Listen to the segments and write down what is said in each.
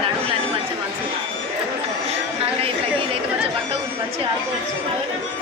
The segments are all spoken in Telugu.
నడువులన్నీ మంచిగా మంచిగా నాగా ఇట్లా ఇదైతే మంచిగా పట్ట ఉంది మంచిగా ఆడుకోవచ్చు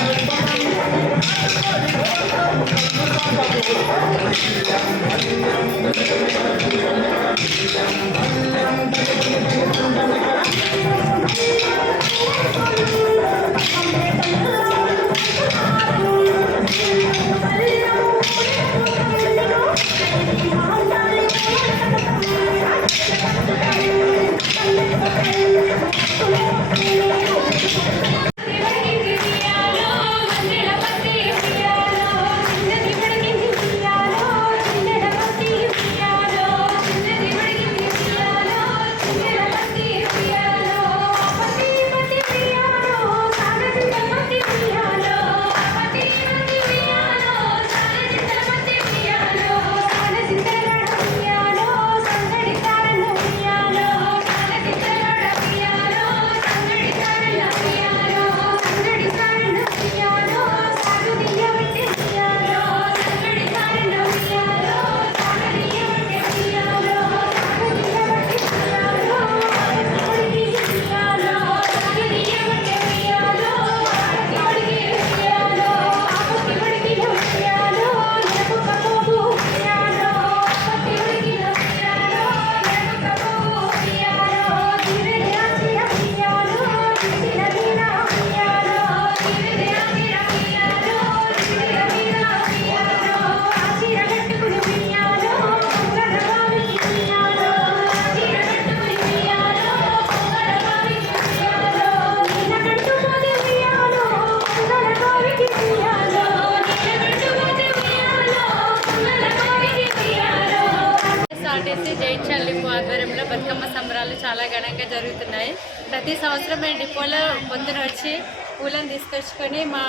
బతుకమ్మ సంబరాలు చాలా ఘనంగా జరుగుతున్నాయి. ప్రతి సంవత్సరం మేము డిపోలో పొద్దున వచ్చి పూలను తీసుకొచ్చుకొని మా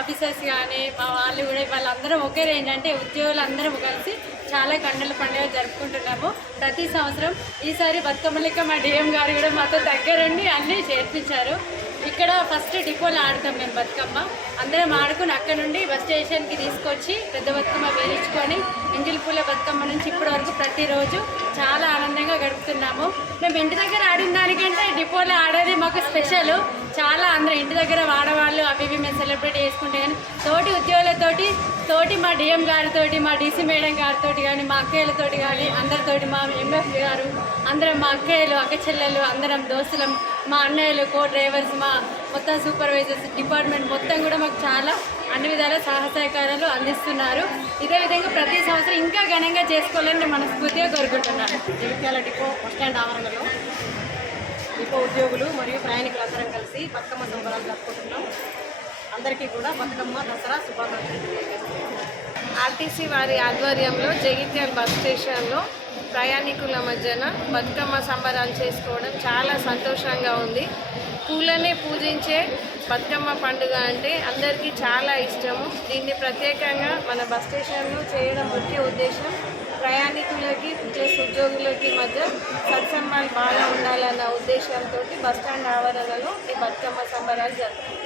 ఆఫీసర్స్ కానీ మా వాళ్ళు కూడా వాళ్ళందరం ఒకే రేంజ్ అంటే ఉద్యోగులు అందరం కలిసి చాలా కండల పండుగ జరుపుకుంటున్నాము. ప్రతి సంవత్సరం ఈసారి బతుకమ్మలిక్క మా డిఎం గారు కూడా మాతో దగ్గరుండి అన్నీ చేర్పించారు. ఇక్కడ ఫస్ట్ డిపోలో ఆడతాం మేము బతుకమ్మ. అందరం ఆడుకుని అక్కడ నుండి బస్ స్టేషన్కి తీసుకొచ్చి పెద్ద బతుకమ్మ వేయించుకొని ఎంగిల్ పూల బతుకమ్మ నుంచి ఇప్పటి వరకు ప్రతిరోజు చాలా ఆనందంగా గడుపుతున్నాము. మేము ఇంటి దగ్గర ఆడిన దానికంటే డిపోలో ఆడేది మాకు స్పెషల్. చాలా అందరం ఇంటి దగ్గర ఆడవాళ్ళు. మేము సెలబ్రేట్ చేసుకుంటే కానీ తోటి ఉద్యోగులతోటి తోటి మా డిఎం గారితోటి మా డీసీ మేడం గారితో కానీ మా అక్కయ్యలతోటి కానీ అందరితోటి మా ఎంఎఫ్ గారు అందరం మా అక్కయ్యలు అక్క చెల్లెలు అందరం దోస్తులం మా అన్నయ్యలు కో డ్రైవర్స్ మా మొత్తం సూపర్వైజర్స్ డిపార్ట్మెంట్ మొత్తం కూడా మాకు చాలా అన్ని విధాల సహసహకారాలు సహకారాలు అందిస్తున్నారు. ఇదే విధంగా ప్రతి సంవత్సరం ఇంకా ఘనంగా చేసుకోవాలని మన మనస్ఫూర్తిగా కోరుకుంటున్నాను జగిత్యాల డిపో బస్టాండ్ ఆవరణలో డిపో ఉద్యోగులు మరియు ప్రయాణికులందరం కలిసి బతుకమ్మ సంబరాలు జరుపుకుంటున్నాం. అందరికీ కూడా బతుకమ్మ దసరా శుభాకాంక్షలు. ఆర్టీసీ వారి ఆధ్వర్యంలో జగిత్యాల బస్ స్టేషన్లో ప్రయాణికుల మధ్యన బతుకమ్మ సంబరాలు చేసుకోవడం చాలా సంతోషంగా ఉంది. పూలనే పూజించే బతుకమ్మ పండుగ అంటే అందరికీ చాలా ఇష్టము. దీన్ని ప్రత్యేకంగా మన బస్ స్టేషన్లో చేయడం ముఖ్య ఉద్దేశం. ప్రయాణికులకి ప్లస్ ఉద్యోగులకి మధ్య సత్సంబాలు బాగా ఉండాలన్న ఉద్దేశంతో బస్ స్టాండ్ ఆవరణలో ఈ బతుకమ్మ సంబరాలు జరుగుతాయి